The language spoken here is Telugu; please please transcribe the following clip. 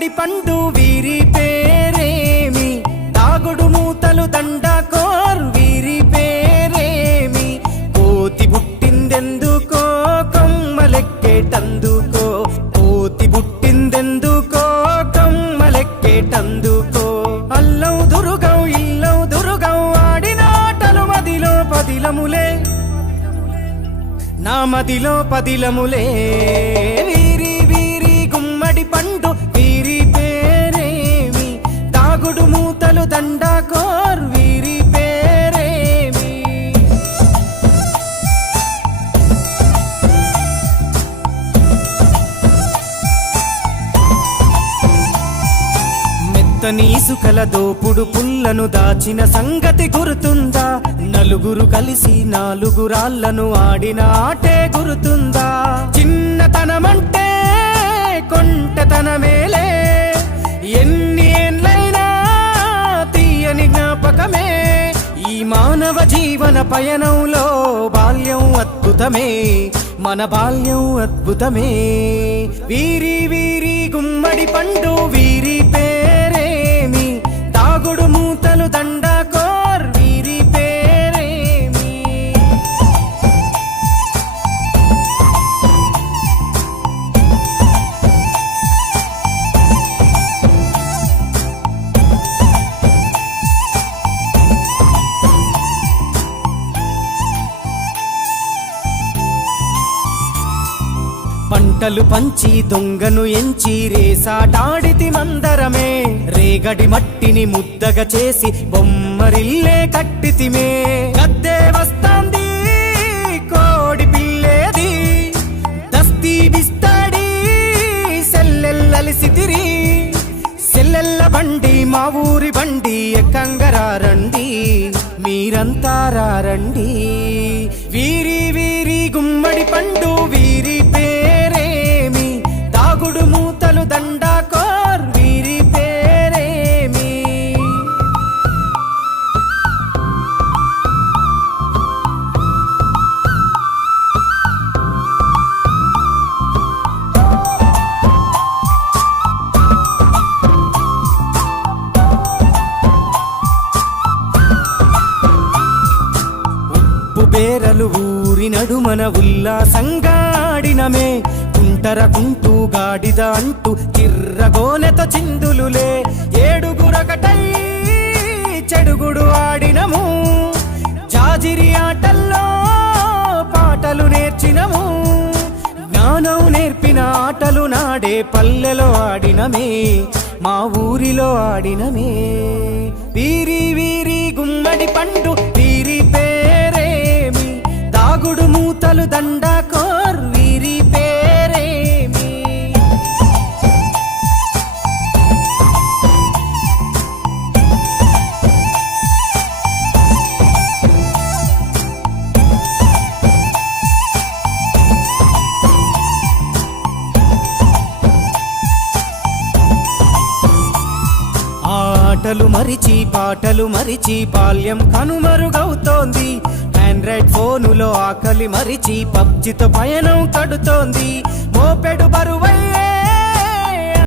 గుమ్మడి పండు వీరి పేరేమి, తాగుడు మూతలు దండకోర్ వీరి పేరేమి, కోతి పుట్టిందెందుకో కొమ్మలెక్కేటందుకో, కోతి పుట్టిందెందుకో కొమ్మలెక్కేటందుకో, అల్లం దురుగం ఇల్లం దురుగం ఆడిన ఆటలు మదిలో పదిలములే, నా మదిలో పదిలములే, వీరి వీరి గుమ్మడి పండు వీరి పేరేమి, తాగుడు మూతలు దండకోర్ వీరి పేరేమి. మెత్తని ఇసుకల దోపుడు పుల్లను దాచిన సంగతి గుర్తుందా, నలుగురు కలిసి నాలుగురాళ్లను ఆడిన ఆటే గుర్తుందా, చిన్నతనమంటే కొంటతనమేలే, ఎన్ని ఏళ్ళైనా తీయని జ్ఞాపకమే, ఈ మానవ జీవన పయనంలో బాల్యం అద్భుతమే, మన బాల్యం అద్భుతమే, వీరి వీరి గుమ్మడి పండు వీరి పేరేమి, తాగుడు మూతలు దండకోర్ వీరి పేరేమి. పంటలు పంచి దొంగను ఎంచి రేసాటాడితి మందరమే, రేగడి మట్టిని ముద్దగా చేసి బొమ్మరిల్లే కట్టితిమే, గద్దే వస్తాంది కోడి పిల్లేది, దస్తీ బిస్తాడి సెల్లెల్లలిసితిరి, సెల్లెల్ల బండి మా ఊరి బండి ఎక్కంగరారండి, మీరంతా రారండి, వీరి వీరి గుమ్మడి పండు వీరి పేరేమి, తాగుడు మూతలు దండకోర్ వీరి పేరేమి. ఉప్పు బేరలు ఊరి నడుమన ఉల్లాసంగా ఆడినమే, కుంటర కుంటూ గాడిద అంటూ కిర్రగోనెతో చిందులులే, ఏడుగురకటై చెడుగుడు ఆడినము, జాజిరి ఆటల్లో పాటలు నేర్చినము, జ్ఞానం నేర్పిన ఆటలు నాడే పల్లెలో ఆడినమే, మా ఊరిలో ఆడినమే, వీరి వీరి గుమ్మడి పండు వీరి పేరేమి, తాగుడు మూతలు దండకోర్ వీరి పేరేమి. ఆటలు మరిచి పాటలు మరిచి బాల్యం కనుమరుగవుతోంది, ఆండ్రాయిడ్ ఫోనులో ఆకలి మరిచి పబ్జితో పయనం కడుతోంది, మోపెడు బరువై